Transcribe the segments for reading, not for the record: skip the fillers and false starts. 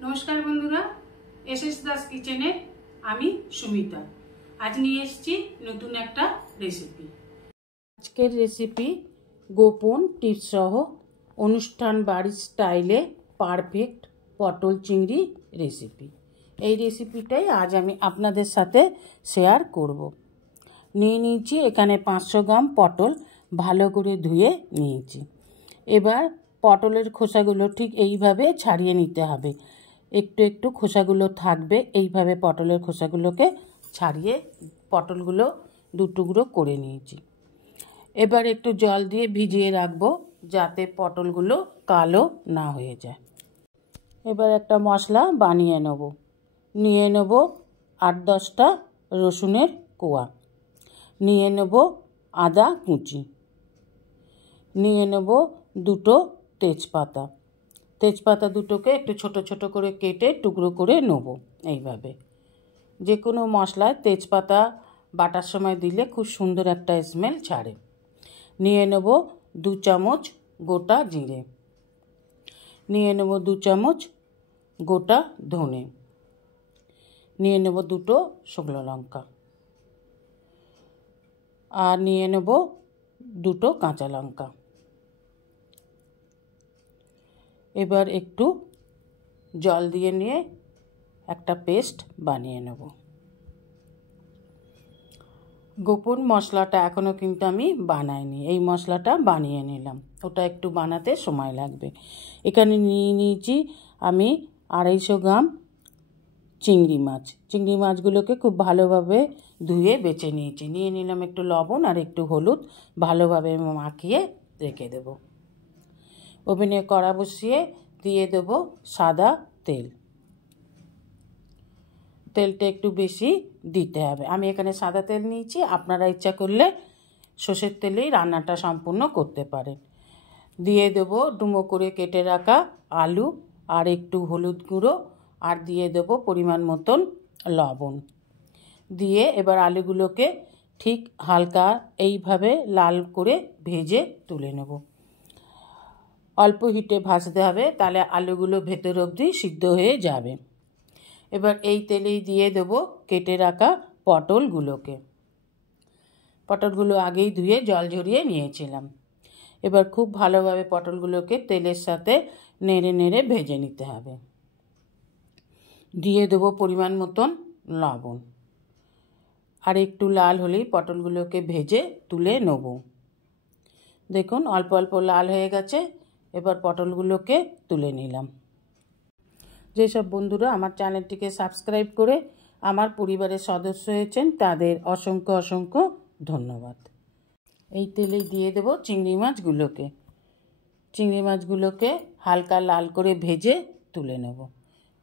नमस्कार बंधुरा एसएस दास किचेने आमी सुमिता आज निये एसेछि नतून एकटा रेसिपि। आजकेर रेसिपि गोपन टिप्स सह अनुष्ठान बाड़ीर स्टाइले पारफेक्ट पटल चिंगड़ी रेसिपि। এই রেসিপিটাই आज আমি আপনাদের সাথে শেয়ার করব। নিয়ে নিয়েছি এখানে 500 গ্রাম পটল ভালো করে ধুয়ে নিয়েছি। এবার পটলের খোসাগুলো ঠিক এইভাবে ছাড়িয়ে নিতে হবে। একটু একটু খোসাগুলো থাকবে, এইভাবে পটলের খোসাগুলোকে ছাড়িয়ে পটলগুলো দু টুকরো করে নিয়েছি। এবার একটু জল দিয়ে ভিজিয়ে রাখবো যাতে পটলগুলো কালো না হয়ে যায়। এবার একটা মশলা বানিয়ে নেব। নিয়ে নেব 8-10টা রসুনের কোয়া, নিয়ে নেব আদা কুচি, নিয়ে নেব দুটো তেজপাতা। তেজপাতা দুটোকে একটু ছোট ছোট করে কেটে টুকরো করে নেব। এইভাবে যে কোনো মশলায় তেজপাতা বাটার সময় দিলে খুব সুন্দর একটা স্মেল ছাড়ে। নিয়ে নেব 2 চামচ গোটা জিরে, নিয়ে নেব 2 চামচ গোটা ধনে, নিয়ে নেব 2টো শুকনো লঙ্কা, আর নিয়ে নেব 2টো কাঁচা লঙ্কা। এবার একটু জল দিয়ে নিয়ে একটা পেস্ট বানিয়ে নেব। গোপন মশলাটা এখনও কিন্তু আমি বানাইনি, এই মশলাটা বানিয়ে নিলাম, ওটা একটু বানাতে সময় লাগবে। এখানে নিয়ে নিয়েছি আমি 250 গ্রাম চিংড়ি মাছ। চিংড়ি মাছগুলোকে খুব ভালোভাবে ধুয়ে বেছে নিয়েছি। নিয়ে নিলাম একটু লবণ আর একটু হলুদ, ভালোভাবে মাখিয়ে রেখে দেব। ওভেনে কড়া বসিয়ে দিয়ে দেব সাদা তেল। তেলটা একটু বেশি দিতে হবে। আমি এখানে সাদা তেল নিয়েছি, আপনারা ইচ্ছা করলে সর্ষের তেলেই রান্নাটা সম্পূর্ণ করতে পারেন। দিয়ে দেব ডুমো করে কেটে রাখা আলু আর একটু হলুদ গুঁড়ো, আর দিয়ে দেব পরিমাণ মতন লবণ। দিয়ে এবার আলুগুলোকে ঠিক হালকা এইভাবে লাল করে ভেজে তুলে নেব। অল্প হিটে ভাজতে হবে, তাহলে আলুগুলো ভেতর অবধি সিদ্ধ হয়ে যাবে। এবার এই তেলেই দিয়ে দেব কেটে রাখা পটলগুলোকে। পটলগুলো আগেই ধুয়ে জল ঝরিয়ে নিয়েছিলাম। এবার খুব ভালোভাবে পটলগুলোকে তেলের সাথে নেড়ে নেড়ে ভেজে নিতে হবে। দিয়ে দেব পরিমাণ মতন লবণ, আর একটু লাল হলেই পটলগুলোকে ভেজে তুলে নেব। দেখুন অল্প অল্প লাল হয়ে গেছে। এবার পটলগুলোকে তুলে নিলাম। যেসব বন্ধুরা আমার চ্যানেলটিকে সাবস্ক্রাইব করে আমার পরিবারের সদস্য হয়েছেন তাদের অসংখ্য অসংখ্য ধন্যবাদ। এই তেলেই দিয়ে দেব চিংড়ি মাছগুলোকে। চিংড়ি মাছগুলোকে হালকা লাল করে ভেজে তুলে নেব।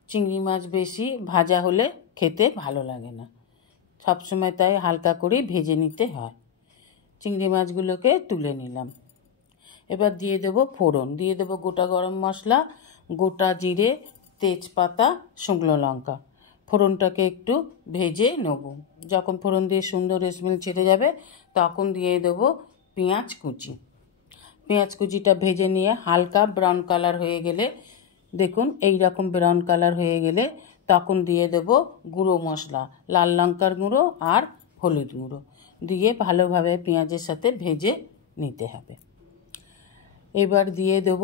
চিংড়ি মাছ বেশি ভাজা হলে খেতে ভালো লাগে না, সবসময় তাই হালকা করে ভেজে নিতে হয়। চিংড়ি মাছগুলোকে তুলে নিলাম। এবার দিয়ে দেব ফোড়ন। দিয়ে দেব গোটা গরম মশলা, গোটা জিরে, তেজপাতা, শুকনো লঙ্কা। ফোড়নটাকে একটু ভেজে নেব। যখন ফোড়ন দিয়ে সুন্দর স্মেল ছেড়ে যাবে তখন দিয়ে দেব পেঁয়াজ কুচি। পেঁয়াজ কুচিটা ভেজে নিয়ে হালকা ব্রাউন কালার হয়ে গেলে, দেখুন এই রকম ব্রাউন কালার হয়ে গেলে তখন দিয়ে দেব গুঁড়ো মশলা, লাল লঙ্কার গুঁড়ো আর হলুদ গুঁড়ো দিয়ে ভালোভাবে পেঁয়াজের সাথে ভেজে নিতে হবে। এবার দিয়ে দেব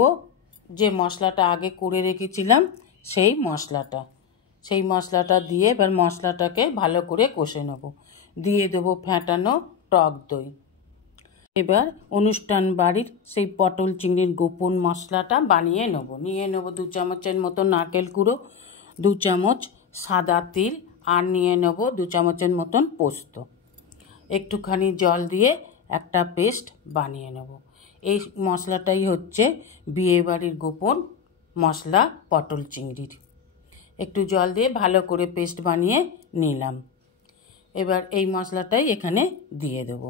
যে মশলাটা আগে করে রেখেছিলাম সেই মশলাটা দিয়ে এবার মশলাটাকে ভালো করে কষে নেব। দিয়ে দেব ফেটানো টক দই। এবার অনুষ্ঠান বাড়ির সেই পটল চিংড়ির গোপন মশলাটা বানিয়ে নেব। নিয়ে নেব 2 চামচের মতো নারকেল কুড়ো, 2 চামচ সাদা তিল, আর নিয়ে নেব 2 চামচের মতন পোস্ত। একটুখানি জল দিয়ে একটা পেস্ট বানিয়ে নেব। এই মশলাটাই হচ্ছে বিয়েবাড়ির গোপন মশলা পটল চিংড়ির। একটু জল দিয়ে ভালো করে পেস্ট বানিয়ে নিলাম। এবার এই মশলাটাই এখানে দিয়ে দেব।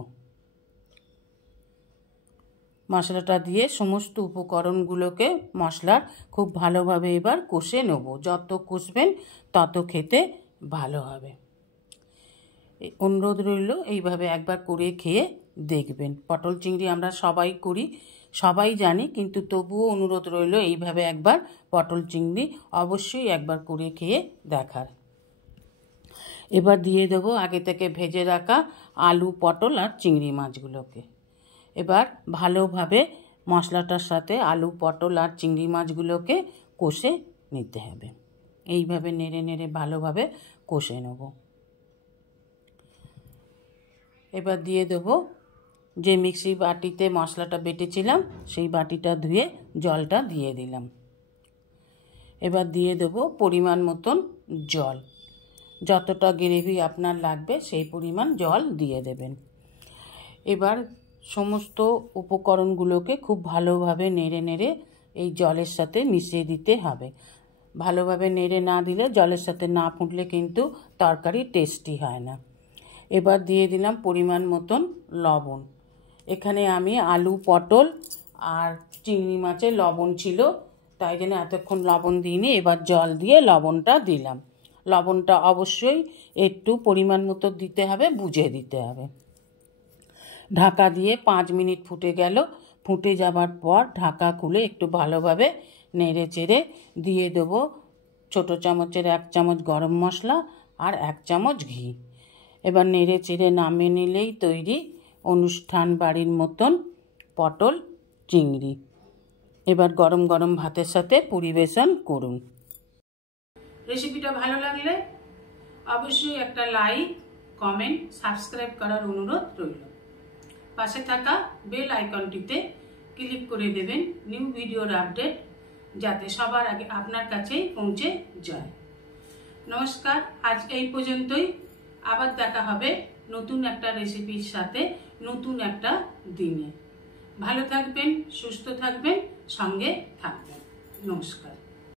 মশলাটা দিয়ে সমস্ত উপকরণগুলোকে মশলার খুব ভালোভাবে এবার কষে নেব। যত কষবেন তত খেতে ভালো হবে। অনুরোধ রইল এইভাবে একবার করে খেয়ে দেখবেন। পটল চিংড়ি আমরা সবাই করি, সবাই জানি, কিন্তু তবুও অনুরোধ রইল এইভাবে একবার পটল চিংড়ি অবশ্যই একবার করে খেয়ে দেখার। এবার দিয়ে দেবো আগে থেকে ভেজে রাখা আলু, পটল আর চিংড়ি মাছগুলোকে। এবার ভালোভাবে মশলাটার সাথে আলু, পটল আর চিংড়ি মাছগুলোকে কষে নিতে হবে। এইভাবে নেড়ে নেড়ে ভালোভাবে কষে নেব। এবার দিয়ে দেবো যে মিক্সি বাটিতে মশলাটা বেটেছিলাম সেই বাটিটা ধুয়ে জলটা দিয়ে দিলাম। এবার দিয়ে দেবো পরিমাণ মতন জল, যতটা গ্রেভি আপনার লাগবে সেই পরিমাণ জল দিয়ে দেবেন। এবার সমস্ত উপকরণগুলোকে খুব ভালোভাবে নেড়ে নেড়ে এই জলের সাথে মিশিয়ে দিতে হবে। ভালোভাবে নেড়ে না দিলে, জলের সাথে না ফুটলে কিন্তু তরকারি টেস্টি হয় না। এবার দিয়ে দিলাম পরিমাণ মতন লবণ। এখানে আমি আলু, পটল আর চিংড়ি মাছে লবণ ছিল, তাই জন্য এতক্ষণ লবণ দিইনি। এবার জল দিয়ে লবণটা দিলাম। লবণটা অবশ্যই একটু পরিমাণ মতো দিতে হবে, বুঝে দিতে হবে। ঢাকা দিয়ে 5 মিনিট ফুটে গেল। ফুটে যাবার পর ঢাকা খুলে একটু ভালোভাবে নেড়ে চেড়ে দিয়ে দেবো ছোটো চামচের 1 চামচ গরম মশলা আর 1 চামচ ঘি। এবার নেড়ে চেড়ে নামিয়ে নিলেই তৈরি অনুষ্ঠান বাড়ির মতন পটল চিংড়ি। এবার গরম গরম ভাতের সাথে পরিবেশন করুন। রেসিপিটা ভালো লাগলে অবশ্যই একটা লাইক, কমেন্ট, সাবস্ক্রাইব করার অনুরোধ রইল। পাশে থাকা বেল আইকনটিতে ক্লিক করে দেবেন নিউ ভিডিওর আপডেট যাতে সবার আগে আপনার কাছেই পৌঁছে যায়। নমস্কার, আজ এই পর্যন্তই। আবার দেখা হবে নতুন একটা রেসিপির সাথে নতুন একটা দিনে। ভালো থাকবেন, সুস্থ থাকবেন, সঙ্গে থাকবেন। নমস্কার।